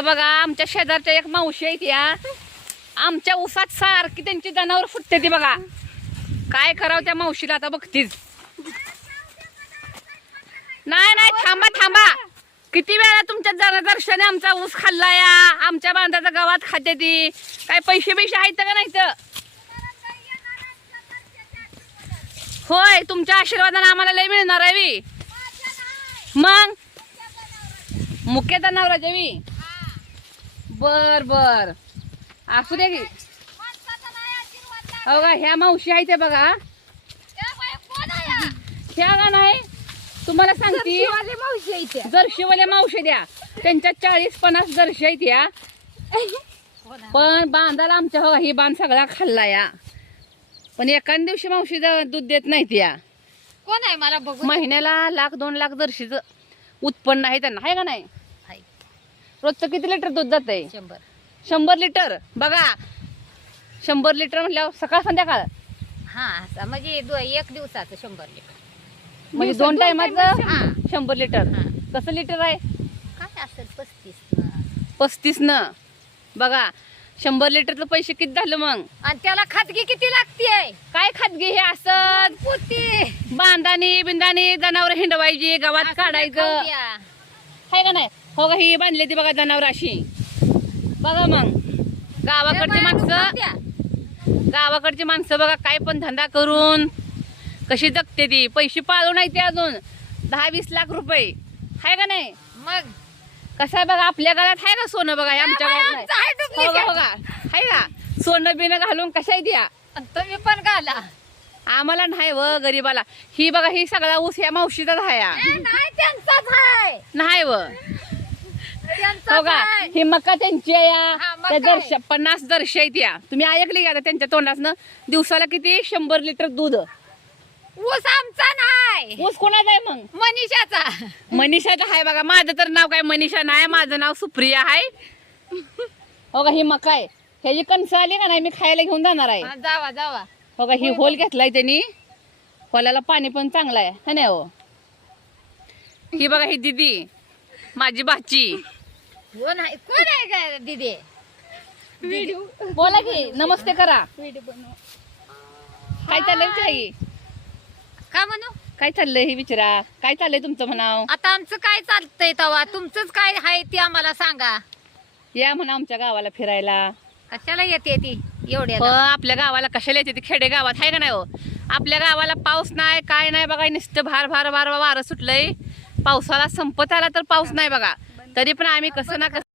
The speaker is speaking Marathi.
बघा आमच्या शेजारच्या एक मावशी आहेत या. आमच्या उसात सारखी त्यांची जनावर फुटते ती बघा. काय करावं त्या मावशीला आता बघतीच. नाही नाही थांबा थांबा. किती वेळा तुमच्या जनदर्शने आमचा ऊस खाल्ला या? आमच्या बांधाचा गावात खाते ती. काय पैसे पैसे आहेत का नाही तर होय तुमच्या आशीर्वादाने आम्हाला लय मिळणार आहे मग? मुख्य जनावराच्या बी बर बर. असू दे की. हो का ह्या मावशी आहे ते बघा. ह्या का नाही? तुम्हाला सांगते. मावशी आहे जर्शीवाल्या मावशी द्या. त्यांच्या चाळीस पन्नास जर्शी आहेत या. पण बांधाला आमच्या हो ही बांध सगळा खाल्ला या. पण एकाच दिवशी मावशी दूध देत नाहीत या. कोण आहे? मला बघू महिन्याला लाख दोन लाख जर्शीचं उत्पन्न आहे त्यांना. आहे का नाही? रोजचं किती लिटर दूध जात आहे शंभर. शंभर लिटर? बघा. शंभर लिटर म्हटल्यावर सकाळ संध्याकाळ? हा असं. म्हणजे दो- एक दिवसाचं शंभर लिटर. म्हणजे दोन टायमाचं हा. शंभर लिटर. हा. कसं लिटर आहे? काय असेल पस्तीस पस्तीस न. बघा. शंभर लिटरचं पैसे किती झालं मग? आणि त्याला खाजगी किती लागते काय घे हे असं? पुती. बांधानी बिंदानी जनावर हिंडवायची गावात काढायचं. आहे का नाही? हो का ही बांधली ती बघा जनावर अशी. बघा मग. गावाकडची माणसं. गावाकडची माणसं बघा काय पण धंदा करून कशी जगते ती. पैसे पाळून नाही ते अजून. दहा वीस लाख रुपये. आहे का नाही? मग? कसं आहे बघा आपल्या गावात आहे का सोनं बघा आमच्या गावात आहे हो का. हो का? आहे का? सोनं बिनं घालून कशा आहे द्या तुम्ही पण घाला. आम्हाला नाही व गरीबाला. ही बघा ही सगळा ऊस या मावशीचाच आहे नाही व. त्यांचाच हो. ही मका त्यांची आहे या. हा, आहे. दर्श पन्नास दर्श आहेत या. तुम्ही ऐकली का आता त्यांच्या तोंडातनं? दिवसाला किती? शंभर लिटर दूध. ऊस आमचा नाही. ऊस कोणाचा आहे मग? मनीषाचा. मनीषाचं आहे बघा. माझं तर नाव काय मनीषा नाही माझं नाव सुप्रिया आहे. हो का? ही मका आहे. ह्याची कणसं आली का नाही मी खायला घेऊन जाणार आहे. हा, जावा जावा. हो का? ही होल घेतलाय त्यांनी. होलाला पाणी पण चांगलं आहे. है ना हो? ही बघा ही दिदी. माझी भाची. कोण आहे? कोण आहे का दिदी? व्हिडिओ बोला की नमस्ते करा. व्हिडिओ बनव काय चाललंय का म्हणू काय चाललंय हे विचारा? काय चाललंय तुमचं म्हणाव? आता आमचं काय चालतंय तवा? तुमचंच काय आहे ते आम्हाला सांगा. या म्हणा आमच्या गावाला फिरायला. कशाला येते ती? एवढ्या हो आपल्या गावाला कशाला येते ती? खेडे गावात आहे का नाही हो? आपल्या गावाला पाऊस नाही काय नाही बघा नुसतं भार भार भार वारं सुटलंय. पावसाला संपत आला तर पाऊस नाही बघा. तरी पण आम्ही कसं ना कसं